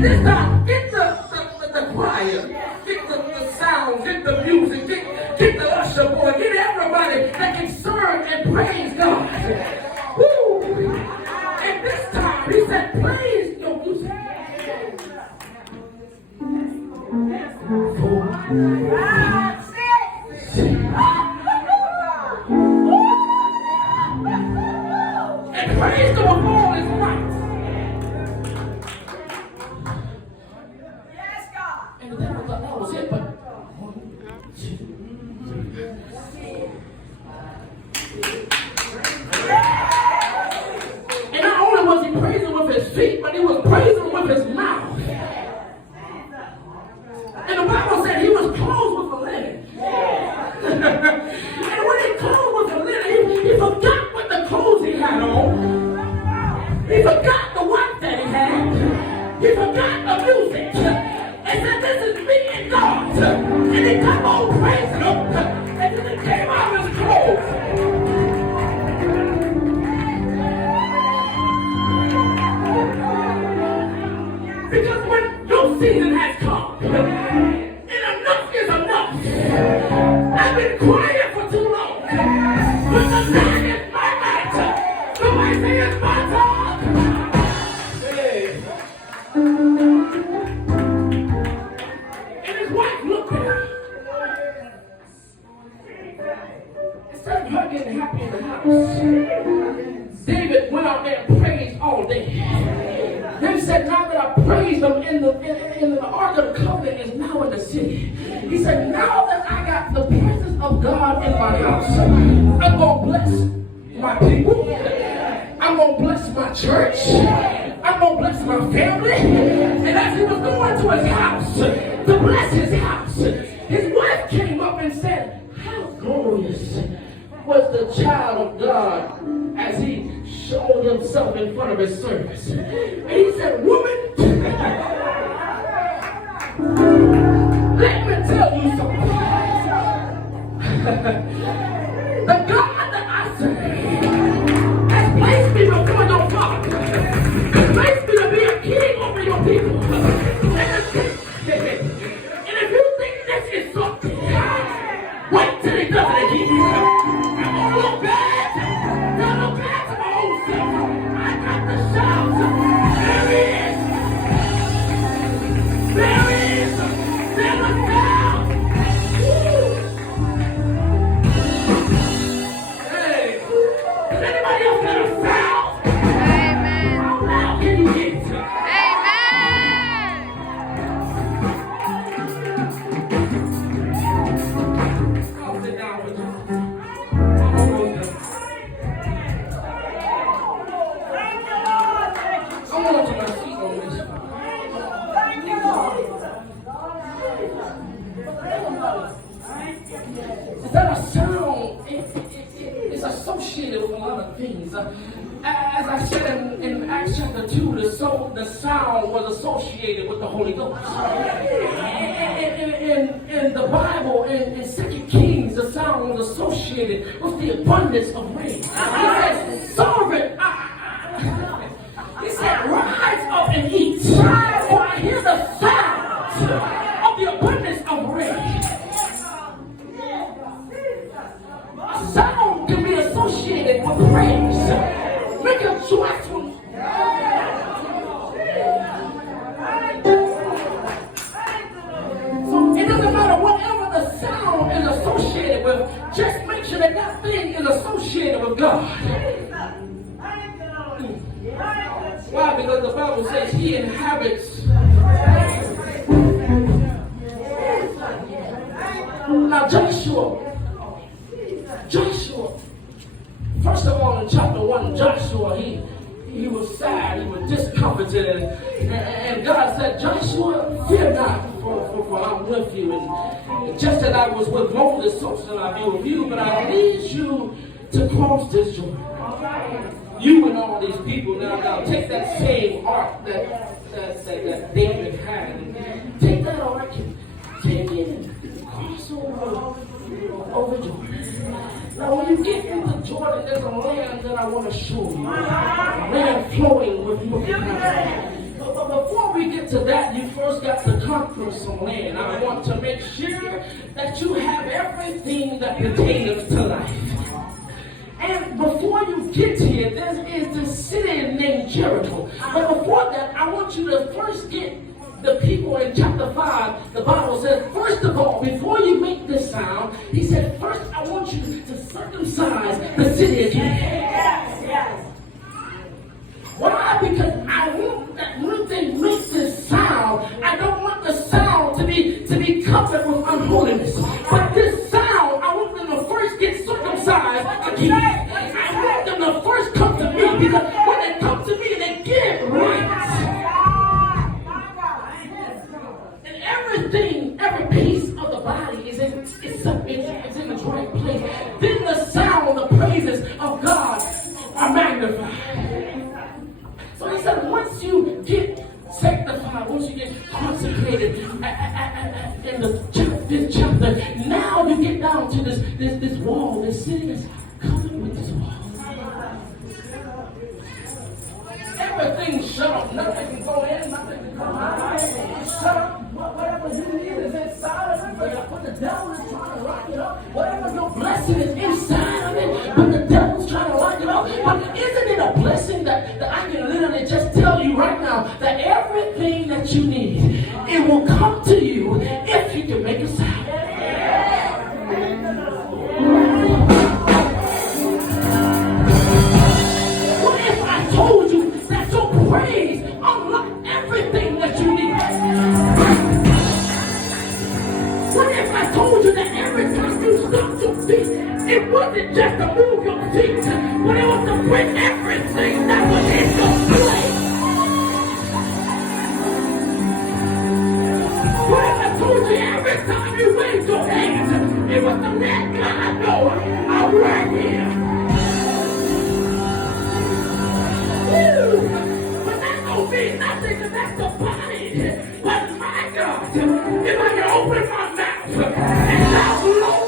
This time, get the choir, get the sound, get the music, get the usher boy, get everybody that can serve and praise God. Woo! And this time, he said, praise your music. And praise the Lord is right. Yes, God. And the devil thought that was it, but 1, 2, 3. And not only was he praising with his feet, but he was praising with his mouth. And the Bible said he was clothed with a linen. And when he clothed with a linen, he forgot what the clothes he had on. He forgot the work that he had. He forgot the music. And said, this is me and God. And he kept on praising him. And then he came out of his clothes. Because when your season has come, and enough is enough. I've been quiet for too long. But the time is my night. Somebody say it's my time. Hey. And his wife looked at him. Instead of her getting happy in the house, David went out there and praised all day. Then he said, now that I praised him in the Ark of the Covenant is now in the city. He said, now that I got the presence of God in my house, I'm going to bless my people. I'm going to bless my church. I'm going to bless my family. And as he was going to his house, to bless his house, his wife came up and said, how glorious was the child of God as he showed himself in front of his servants. And he said, woman, let me tell you something. The God that I serve has placed me before your father. Has placed me to be a king over your people. And if you think this is something, wait till he does it again. I'm gonna look bad. Don't look bad to my own self. I got the shout. There he is. There he is. There look down. Hey. Does anybody else got a sound? Amen. How loud can you get? Associated with a lot of things. As I said in Acts chapter 2, the sound was associated with the Holy Ghost. In the Bible, in 2 Kings, the sound was associated with the abundance of rain. He said, servant, he said, rise up and eat, for I hear the sound of the abundance of rain. A sound can be associated with praise. Make a joyful. So it doesn't matter whatever the sound is associated with, just make sure that that thing is associated with God. Why? Because the Bible says he inhabits. Now Joshua, first of all, in chapter 1, Joshua, he was sad, he was discomforted, and God said, Joshua, fear not, for I'm with you. And just as I was with Moses, so shall I be with you, but I need you to cross this Jordan. You and all these people, now take that same ark that David had, and take that ark and take it and cross over Jordan. Now, when you get into Jordan, there's a land that I want to show you. Land flowing with milk and honey. But before we get to that, you first got to conquer some land. I want to make sure that you have everything that pertains to life. And before you get here, there is this city named Jericho. But before that, I want you to first get the people in chapter 5. The Bible says, first of all, before you make this sound, he said, first I want you to circumcise the city again. Yes, yes. Why? Because I want that when they make this sound, I don't want the sound to be covered with unholiness. But this sound, I want them to first get circumcised again. I want them to first come to me, because when they come to me, they get right. And everything, every piece of the body is in its right place. Then the sound, the praises of God are magnified. So he said, once you get sanctified, once you get consecrated in this chapter, now you get down to this wall. This city is covered with this wall. Everything's shut up. Nothing can go in, nothing can come out. Shut up. Whatever you need is inside of it. But the devil is trying to lock it up. Whatever your blessing is inside of it, but the devil's trying to lock it up. But isn't it a blessing that I can literally just tell you right now that everything that you need, it will come to you if you can make a sound. What if I told you that your praise unlocked everything that you need? What if I told you that every time you stopped your feet, it wasn't just to move your feet, but it was to bring everything that was in your place? What if I told you every time you waved your hands, it was to let God know I'm right here? Woo! But that don't mean nothing, because that's the body. But my God, if I can open my mouth and shout glory.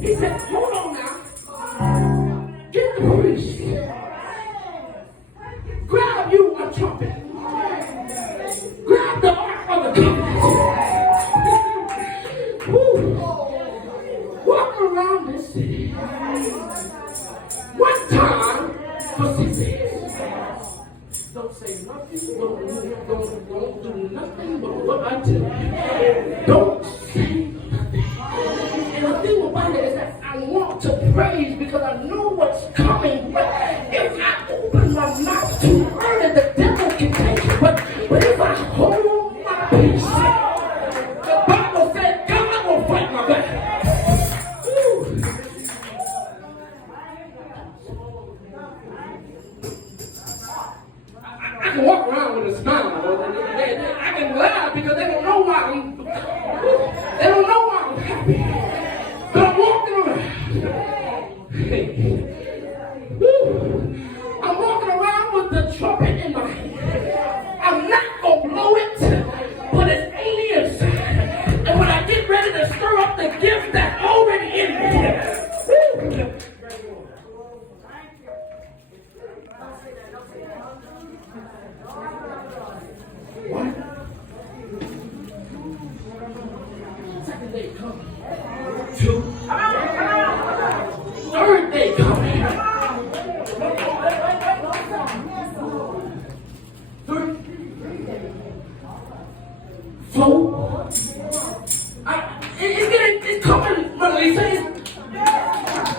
He said, hold on now. Get the priest. Grab you a trumpet. Grab the ark of the covenant. Walk around this city. One time for 6 days. Don't say nothing. Don't do nothing but what I tell you. Don't say nothing. And the thing about it is that I want to praise because I know what's coming. But if I open my mouth too early, the devil can take it. But if I hold my peace, the Bible said God will fight my back. I can walk around with a smile. I can laugh because they don't know why I'm happy. But I'm walking around. I'm walking around with the trumpet in my hand. I'm not going to blow it, but it's on the inside. And when I get ready to stir up the gift that's already in me, second day coming. 2. Third day coming. 3. 4. It's coming, Mother Lisa.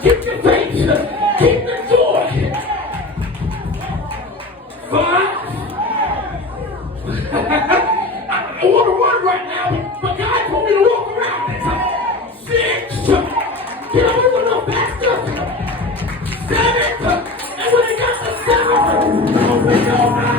Keep your faith. Keep the joy. 5. I want to run right now, but God told me to walk around it. 6. Get a little faster. 7. And when I got the 7, open your eyes.